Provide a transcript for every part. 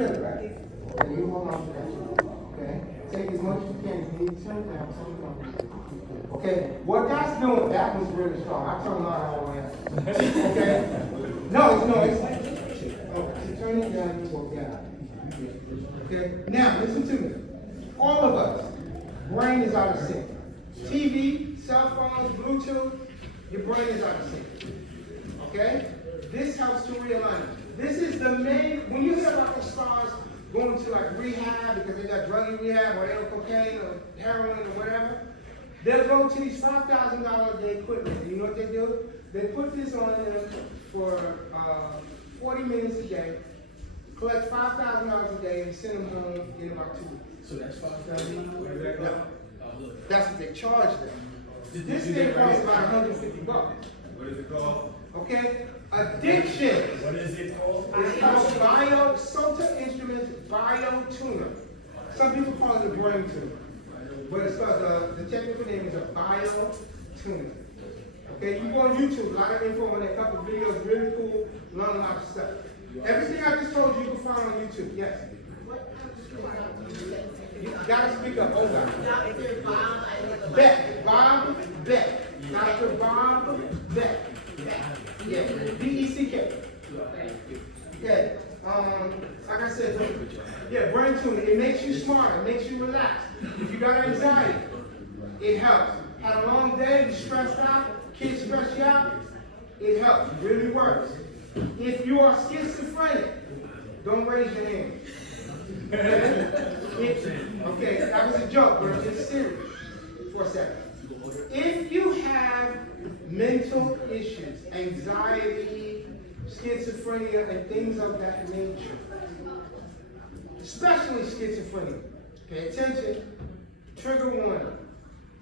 feel it, right? And you hold on to that. Okay? Take as much as you can. You need to turn it down. So you don't. Okay? What that's doing, that was really strong. I turned mine all the way up. Okay? No, it's turn it down, you go down. Okay? Now, listen to me. All of us, brain is out of sync. TV, cell phones, Bluetooth, your brain is out of sync. Okay? This helps to realign it. This is the main, when you hear about the stars going to like rehab because they got drug rehab or they on cocaine or heroin or whatever, they'll go to these $5,000 a day equipment. And you know what they do? They put this on them for 40 minutes a day, collect $5,000 a day, and send them home in about 2 weeks. So that's $5,000? Where did that go? That's what they charge them. This thing costs about $150. What is it called? Okay? Addiction. What is it called? It's called Sota Instruments BioTuner. Some people call it a brain tuner. But it's called, the technical name is a BioTuner. Okay, you go on YouTube, a lot of info on that, a couple of videos, really cool, learn a lot of stuff. Everything I just told you, you can find on YouTube, yes. You gotta speak up, hold on. Dr. Bob. Bob Beck. Dr. Bob Beck. Yeah, B-E-C-K. Okay, like I said, yeah, brain tuning. It makes you smarter, it makes you relax. If you got anxiety, it helps. Had a long day, you stressed out, kids stress you out, it helps, it really works. If you are schizophrenic, don't raise your hand. Okay, that was a joke, but it's serious for a second. If you have mental issues, anxiety, schizophrenia, and things of that nature, especially schizophrenia, pay attention, trigger warning.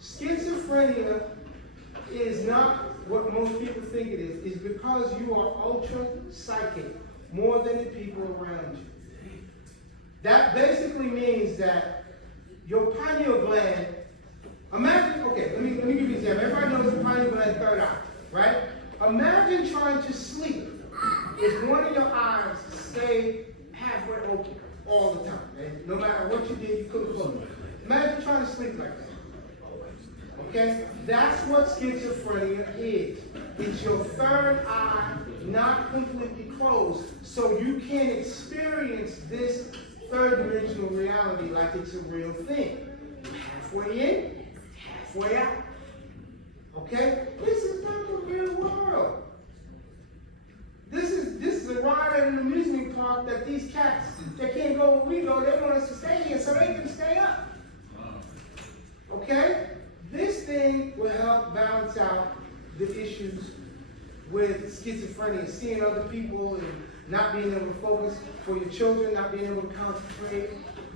Schizophrenia is not what most people think it is. It's because you are ultra psychic, more than the people around you. That basically means that your pineal gland, imagine, okay, let me give you an example. Everybody knows the pineal gland third eye, right? Imagine trying to sleep if one of your eyes stayed halfway open all the time. And no matter what you did, you couldn't close it. Imagine trying to sleep like that. Okay? That's what schizophrenia is. It's your third eye not completely closed, so you can experience this third-dimensional reality like it's a real thing. Halfway in, halfway out. Okay? This is not the real world. This is a ride at an amusement park that these cats, they can't go where we go, they want us to stay here so they can stay up. Okay? This thing will help balance out the issues with schizophrenia, seeing other people and not being able to focus, for your children, not being able to concentrate,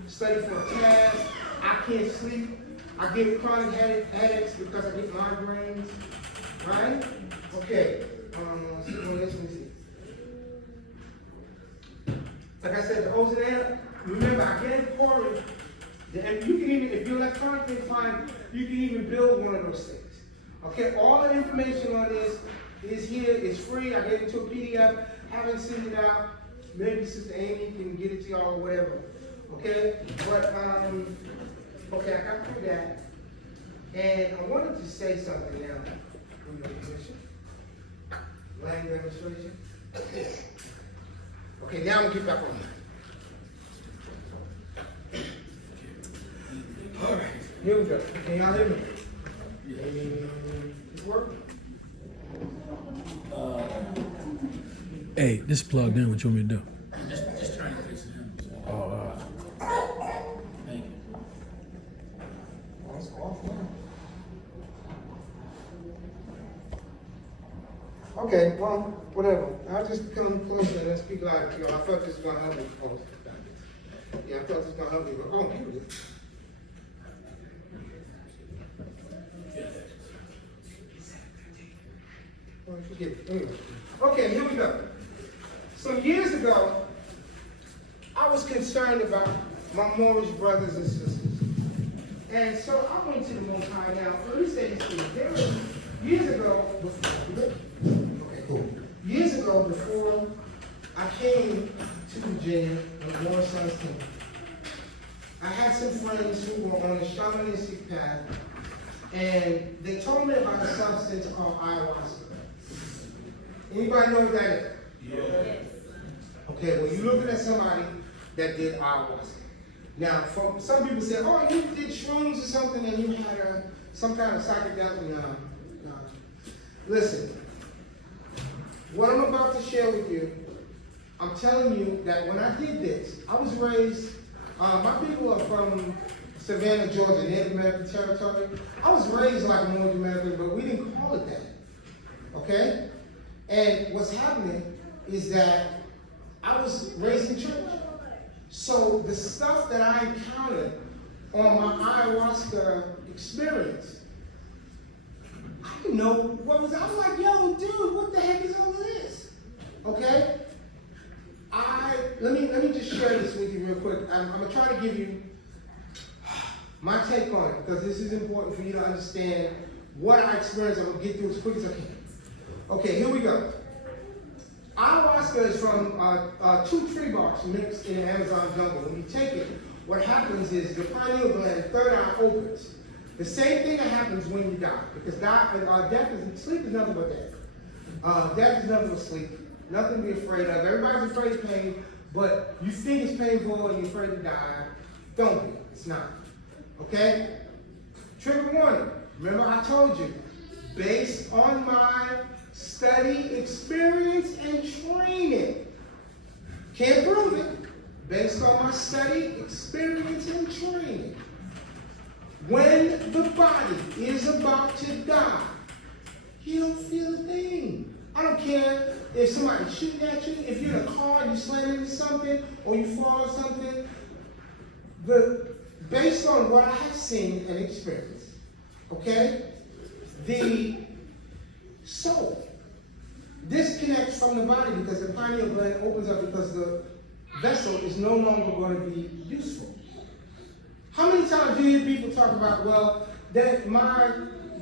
study for a test. I can't sleep. I get chronic headaches because I get migraines, right? Okay, let me see. Like I said, the ozone, remember, I gave Corey, and you can even, if you're electronically inclined, you can even build one of those things. Okay, all the information on this is here. It's free. I gave it to a PDF. Haven't sent it out. Maybe Sister Amy can get it to y'all or whatever. Okay, but okay, I got through that, and I wanted to say something now. With your permission, land demonstration. Okay, now I'm gonna get back on that. All right, here we go. Can y'all hear me? It's working. Hey, this is plugged in. What you want me to do? Just trying to fix him. Oh, Thank you. That's off now. Okay, well, whatever. I'll just come closer and speak loud to you. I thought this was going to help me. Oh, yeah, I thought this was going to help me. Oh, here it is. Oh, forget it. Anyway. Okay, here we go. Some years ago, I was concerned about my Moorish brothers and sisters. And so I went to the Most High. Now, let me say this to you. There was, years ago, before I came to Virginia on Moorish team. I had some friends who were on a shamanistic path, and they told me about a substance called ayahuasca. Anybody know what that is? Yeah. Okay, well, you're looking at somebody that did ayahuasca. Now, some people say, oh, you did shrooms or something and you had some kind of psychedelic. No. Listen, what I'm about to share with you, I'm telling you that when I did this, I was raised, my people are from Savannah, Georgia, Native American territory. I was raised like a North American, but we didn't call it that. Okay? And what's happening is that I was raised in church. So the stuff that I encountered on my ayahuasca experience, I didn't know what was. I was like, yo, dude, what the heck is all of this? Okay? Let me just share this with you real quick. I'm gonna try to give you my take on it because this is important for you to understand what I experienced. I'm gonna get through as quick as I can. Okay, here we go. Ayahuasca is from 2 tree barks mixed in the Amazon jungle. When you take it, what happens is your pineal gland, the third eye opens. The same thing that happens when you die, because sleep is nothing but death. Death is nothing but sleep. Nothing to be afraid of. Everybody's afraid of pain, but you think it's painful and you're afraid to die. Don't be. It's not. Okay? Trigger warning. Remember I told you, based on my study, experience, and training. Can't prove it. Based on my study, experience, and training. When the body is about to die, you don't feel a thing. I don't care if somebody's shooting at you, if you're in a car and you slam into something, or you fall or something. Based on what I have seen and experienced, okay, the soul disconnects from the body because the pineal gland opens up because the vessel is no longer going to be useful. How many times do you hear people talk about, well, that my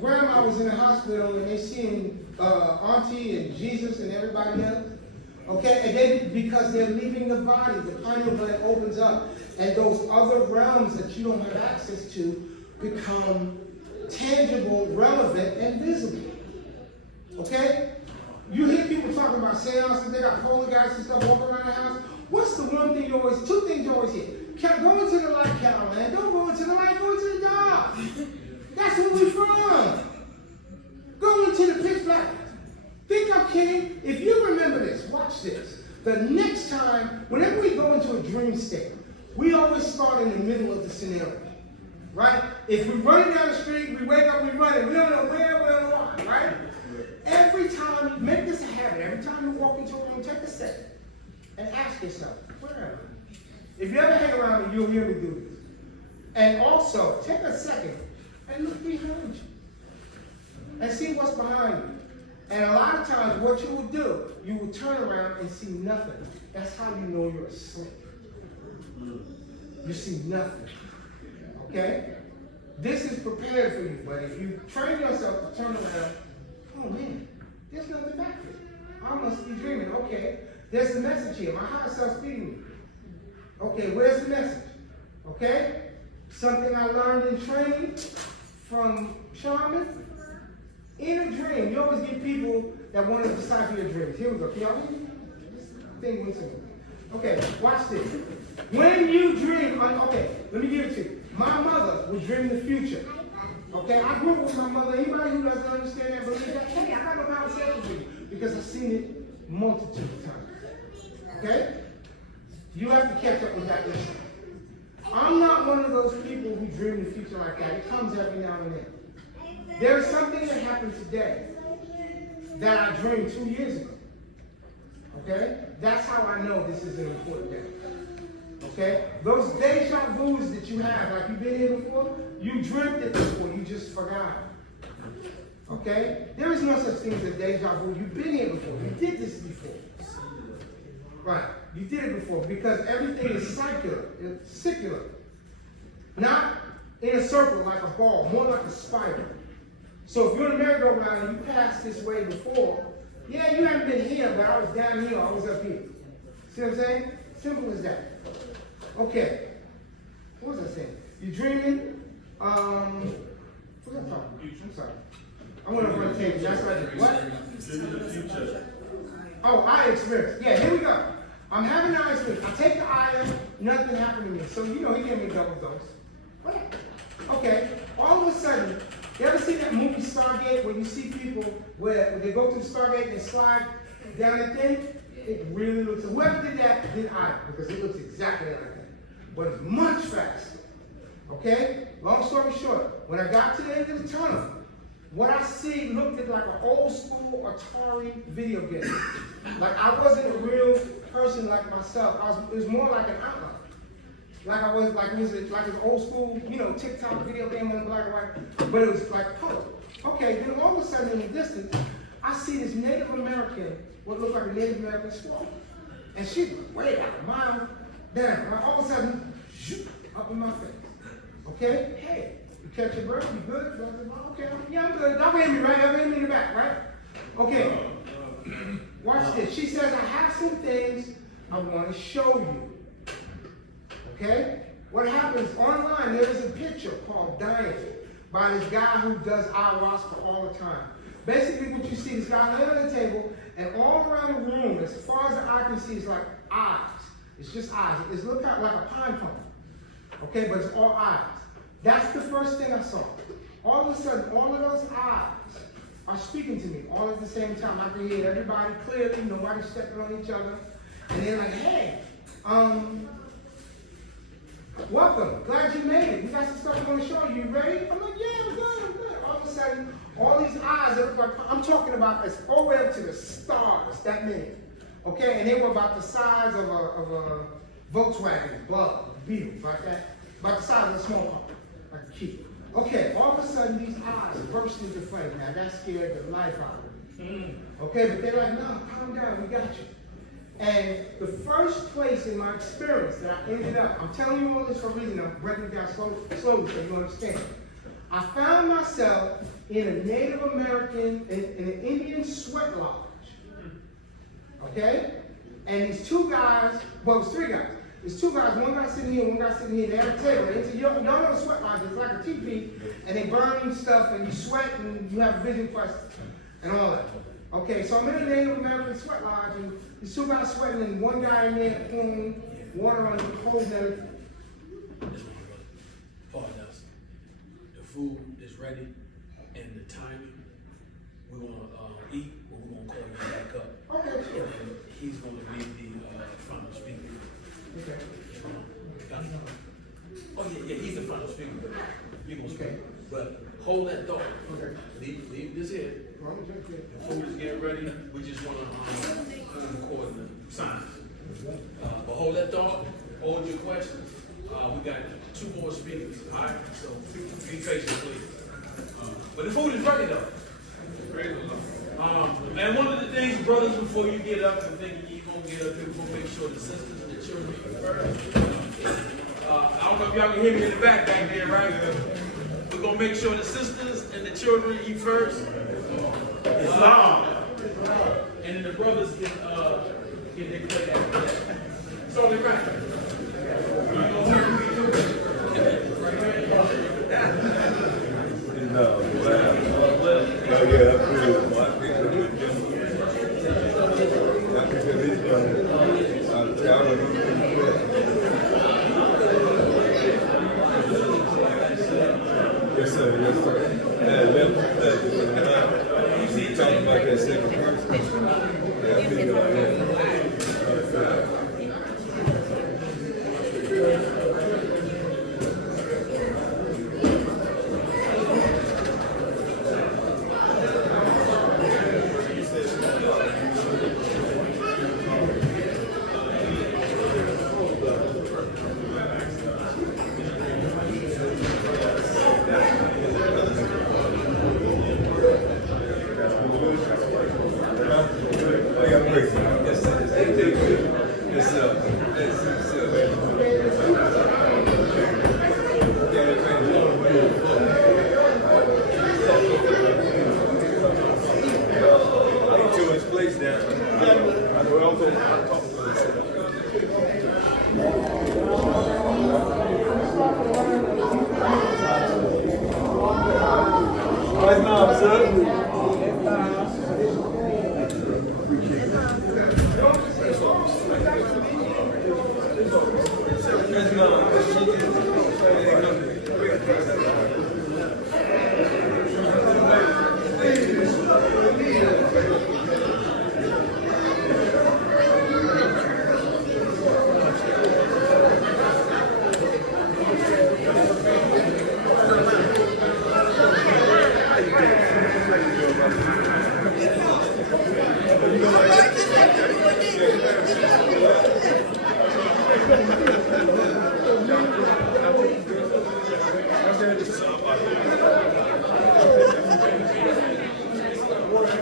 grandma was in the hospital and they seen Auntie and Jesus and everybody else? Okay, and then because they're leaving the body, the pineal gland opens up and those other realms that you don't have access to become tangible, relevant, and visible. Okay? You hear people talking about seances, they got poltergeists and stuff walking around the house. What's the one thing two things you always hear? Go into the light, Caroline. Don't go into the light, go into the dark. That's where we're from. Go into the pitch black. Think I'm kidding? If you remember this, watch this. The next time, whenever we go into a dream state, we always start in the middle of the scenario. Right? If we're running down the street, we wake up, we run, and we don't know where, we don't know why, right? Every time, make this a habit. Every time you walk into a room, take a second and ask yourself, where am I? If you ever hang around me, you'll hear me do this. And also, take a second and look behind you and see what's behind you. And a lot of times, what you will do, you will turn around and see nothing. That's how you know you're asleep. You see nothing. Okay? This is prepared for you, but if you train yourself to turn around, oh man, there's nothing back here. I must be dreaming. Okay, there's the message here. My higher self speaking to me. Okay, where's the message? Okay? Something I learned in training from shaman. In a dream, you always get people that want to decipher your dreams. Here we go. Can y'all hear me? This thing went to me. Okay, watch this. When you dream, okay, let me give it to you. My mother would dream the future. Okay, I grew up with my mother. Anybody who doesn't understand that, believe that, hey, I got no conversation with you because I've seen it multitude of times. Okay? You have to catch up with that yourself. I'm not one of those people who dream the future like that. It comes every now and then. There's something that happened today that I dreamed 2 years ago. Okay? That's how I know this is an important day. Okay? Those deja vus that you have, like you've been here before, you dreamt it before, you just forgot. Okay? There is no such thing as a deja vu. You've been here before. You did this before. Right. You did it before because everything is circular. It's circular. Not in a circle like a ball, more like a spiral. So if you're in a merry-go-round and you passed this way before, yeah, you haven't been here, but I was down here, I was up here. See what I'm saying? Simple as that. Okay. What was I saying? You're dreaming. What was I talking about? I'm sorry. I want to run a table. That's right. What? Oh, eye experience. Yeah, here we go. I'm having an eye experience. I take the iron, nothing happened to me. So, you know, he gave me a double dose. What? Okay. All of a sudden, you ever see that movie Stargate where you see people where they go through the Stargate and they slide down that thing? It really looks, whoever did that did I, because it looks exactly like that. But it's much faster. Okay? Long story short, when I got to the end of the tunnel, what I see looked like an old school Atari video game. Like I wasn't a real person like myself. It was more like an outline. It was an old school, you know, TikTok video game on black and white, but it was like color. Okay, then all of a sudden in the distance, I see this Native American, what looked like a Native American squaw. And she was way out a mile down. And all of a sudden, shoot, up in my face. Okay, hey, you catch a bird, you good? Okay, yeah, I'm good. Y'all hear me, right? Y'all hear me in the back, right? Okay, watch this. She says, I have some things I want to show you. Okay? What happens online, there is a picture called Dying by this guy who does ayahuasca all the time. Basically, what you see, this guy laying on the table, and all around the room, as far as the eye can see, it's like eyes. It's just eyes. It looks like a pine cone. Okay, but it's all eyes. That's the first thing I saw. All of a sudden, all of those eyes are speaking to me all at the same time. I can hear everybody clearly, nobody stepping on each other. And they're like, hey, welcome, glad you made it. We got some stuff I want to show you. You ready? I'm like, yeah, I'm good. All of a sudden, all these eyes, that look like, I'm talking about as all the way up to the stars, that many. Okay, and they were about the size of a Volkswagen, bug, Beetle, like that. About the size of a small car, like a key. Okay, all of a sudden these eyes burst into flame. Now that scared the life out of me. Okay, but they're like, no, calm down, we got you. And the first place in my experience that I ended up, I'm telling you all this for a reason, I'm breaking it down slowly so you understand. I found myself in a Native American, in an Indian sweat lodge. Okay? And these two guys, well, it was three guys. There's two guys, one guy sitting here, one guy sitting here. They have a table. Y'all know the sweat lodge, it's like a teepee, and they burn stuff, and you sweat, and you have vision quests, and all that. Okay, so I'm in a Native American sweat lodge, and these two guys sweating, and one guy in there pouring water on him, holding everything. Pause. The food is ready, and the timing, we're gonna eat, but we're gonna call you back up. Okay, sure. And then he's gonna be the final speaker. Okay. Oh yeah, he's the final speaker. You're gonna speak. Okay. But hold that thought. Okay. Leave this here. The food is getting ready. We just wanna record the signs. But hold that thought. Hold your questions. We got 2 more speakers. All right. So be patient, please. But the food is ready though. And one of the things, brothers, before you get up and thinking you're gonna get up here, we're gonna make sure the sisters and the children eat first. I don't know if y'all can hear me in the back there, right? We're gonna make sure the sisters and the children eat first. Islam. And then the brothers get their plate after that. It's only right. You talking about that second person? Yeah, I feel like that.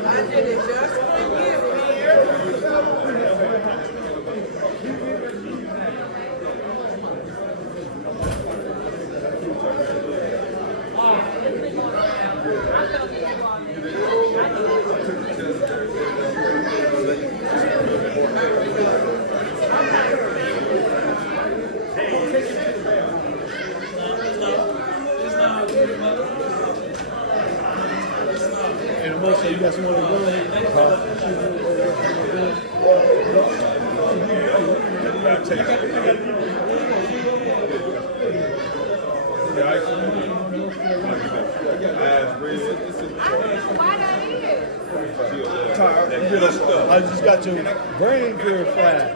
I did it just for you here. And most of you got someone to I just got your brain purified.